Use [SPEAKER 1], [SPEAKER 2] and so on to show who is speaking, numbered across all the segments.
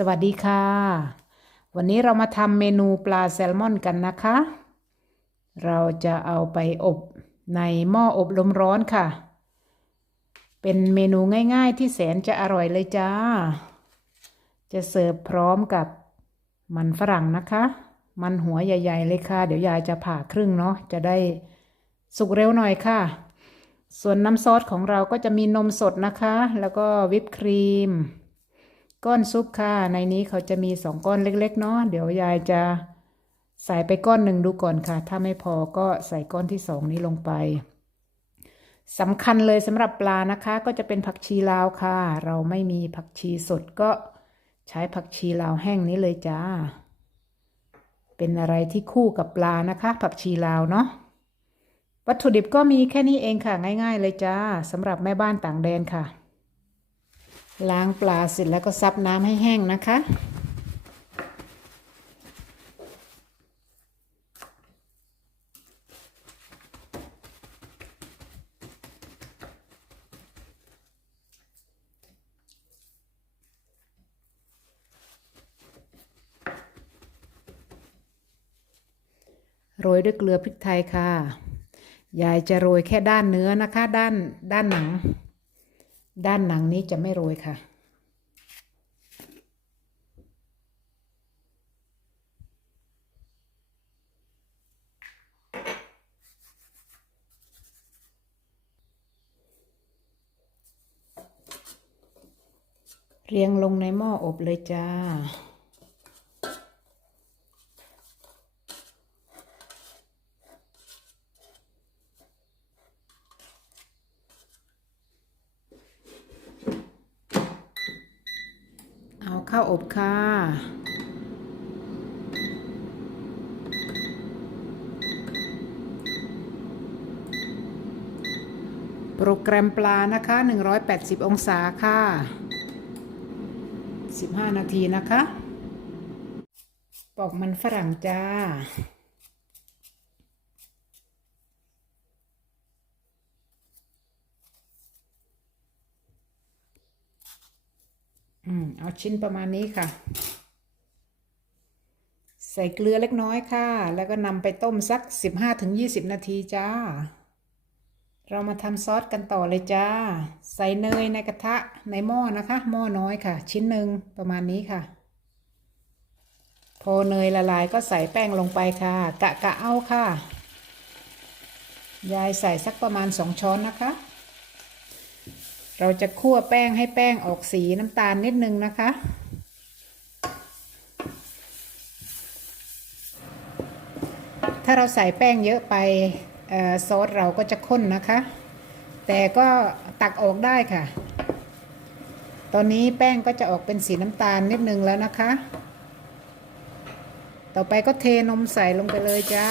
[SPEAKER 1] สวัสดีค่ะ วันนี้เรามาทำเมนูปลาแซลมอนกันนะคะ เราจะเอาไปอบในหม้ออบลมร้อนค่ะ เป็นเมนูง่ายๆที่แสนจะอร่อยเลยจ้า จะเสิร์ฟพร้อมกับมันฝรั่งนะคะ มันหัวใหญ่ ๆ เลยค่ะ เดี๋ยวยายจะผ่าครึ่งเนาะ จะได้สุกเร็วหน่อยค่ะ ส่วนน้ำซอสของเราก็จะมีนมสดนะคะ แล้วก็วิปครีม ก้อนซุปค่ะ ในนี้เขาจะมีสองก้อนเล็กๆเนาะเดี๋ยวยายจะใส่ไปก้อนหนึ่งดูก่อนค่ะ ถ้าไม่พอก็ใส่ก้อนที่สองนี้ลงไปสำคัญเลยสำหรับปลานะคะ ก็จะเป็นผักชีลาวค่ะ เราไม่มีผักชีสดก็ใช้ผักชีลาวแห้งนี้เลยจ้า เป็นอะไรที่คู่กับปลานะคะ ผักชีลาวเนาะวัตถุดิบก็มีแค่นี้เองค่ะง่าย ๆ เลยจ้าสำหรับแม่บ้านต่างแดนค่ะ ล้างปลาเสร็จแล้วก็ซับน้ำให้แห้งนะคะ โรยด้วยเกลือพริกไทยค่ะ ยายจะโรยแค่ด้านเนื้อนะคะ ด้านด้านหนัง ด้านหนังนี้จะไม่โรยค่ะ เรียงลงในหม้ออบเลยจ้า เอาเข้าอบค่ะ โปรแกรมปลานะคะ 180 องศาค่ะ 15 นาทีนะคะ ปอกมันฝรั่งจ้า อืมเอาชิ้นประมาณนี้ค่ะ ใส่เกลือเล็กน้อยค่ะ แล้วก็นำไปต้มสัก15-20นาทีจ้า เรามาทำซอสกันต่อเลยจ้า ใส่เนยในกระทะในหม้อนะคะ หม้อน้อยค่ะ ชิ้นหนึ่งประมาณนี้ค่ะ พอเนยละลายก็ใส่แป้งลงไปค่ะ กะกะเอาค่ะ ยายใส่สักประมาณสองช้อนนะคะ เราจะคั่วแป้งให้แป้งออกสีน้ำตาลนิดนึงนะคะ ถ้าเราใส่แป้งเยอะไปซอสเราก็จะข้นนะคะ แต่ก็ตักออกได้ค่ะ ตอนนี้แป้งก็จะออกเป็นสีน้ำตาลนิดนึงแล้วนะคะ ต่อไปก็เทนมใส่ลงไปเลยจ้า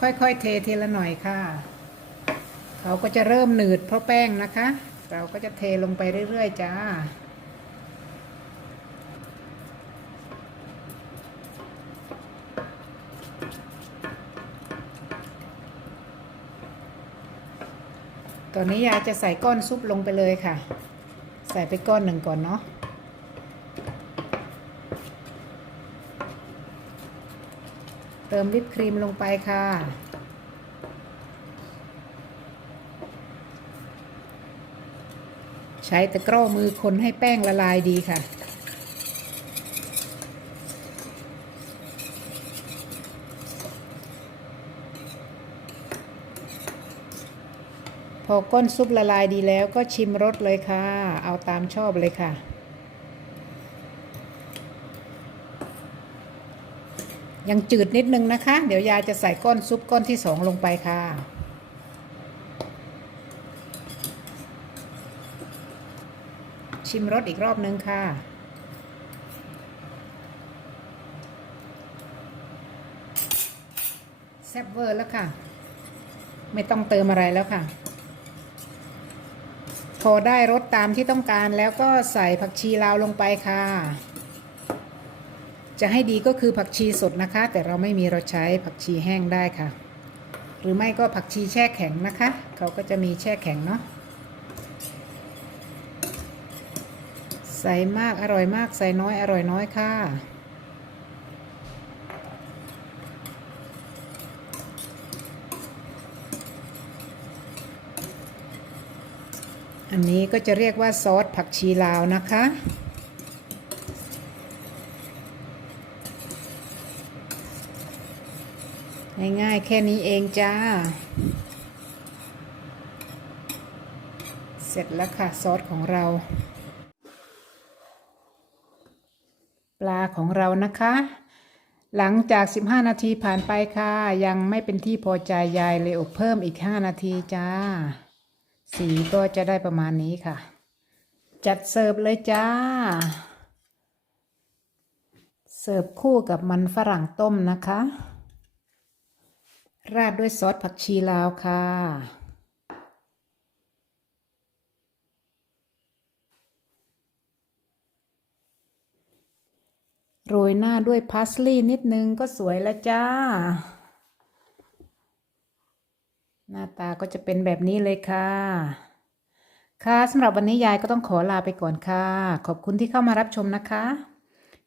[SPEAKER 1] ค่อยๆเททีละหน่อยค่ะ เขาก็จะเริ่มหนืดเพราะแป้งนะคะ เราก็จะเทลงไปเรื่อยๆจ้าตอนนี้ยายจะใส่ก้อนซุปลงไปเลยค่ะ ใส่ไปก้อนหนึ่งก่อนเนาะ ติมวิปครีมลงไปค่ะ ใช้ตะกร้อมือคนให้แป้งละลายดีค่ะ พอก้นซุปละลายดีแล้วก็ชิมรสเลยค่ะ เอาตามชอบเลยค่ะ ยังจืดนิดนึงนะคะ เดี๋ยวยายจะใส่ก้อนซุปก้อนที่สองลงไปค่ะ ชิมรสอีกรอบนึงค่ะ แซ่บเวอร์แล้วค่ะ ไม่ต้องเติมอะไรแล้วค่ะ พอได้รสตามที่ต้องการแล้วก็ใส่ผักชีลาวลงไปค่ะ จะให้ดีก็คือผักชีสดนะคะ แต่เราไม่มีเราใช้ผักชีแห้งได้ค่ะ หรือไม่ก็ผักชีแช่แข็งนะคะ เขาก็จะมีแช่แข็งเนาะใส่มากอร่อยมากใส่น้อยอร่อยน้อยค่ะ อันนี้ก็จะเรียกว่าซอสผักชีลาวนะคะ ง่ายๆแค่นี้เองจ้า เสร็จแล้วค่ะซอสของเรา ปลาของเรานะคะ หลังจาก 15 นาทีผ่านไปค่ะ ยังไม่เป็นที่พอใจยายเลยอบเพิ่มอีก 5 นาทีจ้า สีก็จะได้ประมาณนี้ค่ะ จัดเสิร์ฟเลยจ้า เสิร์ฟคู่กับมันฝรั่งต้มนะคะ ราดด้วยซอสผักชีลาวค่ะ โรยหน้าด้วยพาสลีย์นิดนึงก็สวยแล้วจ้า หน้าตาก็จะเป็นแบบนี้เลยค่ะ ค่ะสำหรับวันนี้ยายก็ต้องขอลาไปก่อนค่ะ ขอบคุณที่เข้ามารับชมนะคะ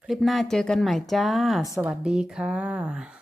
[SPEAKER 1] คลิปหน้าเจอกันใหม่จ้า สวัสดีค่ะ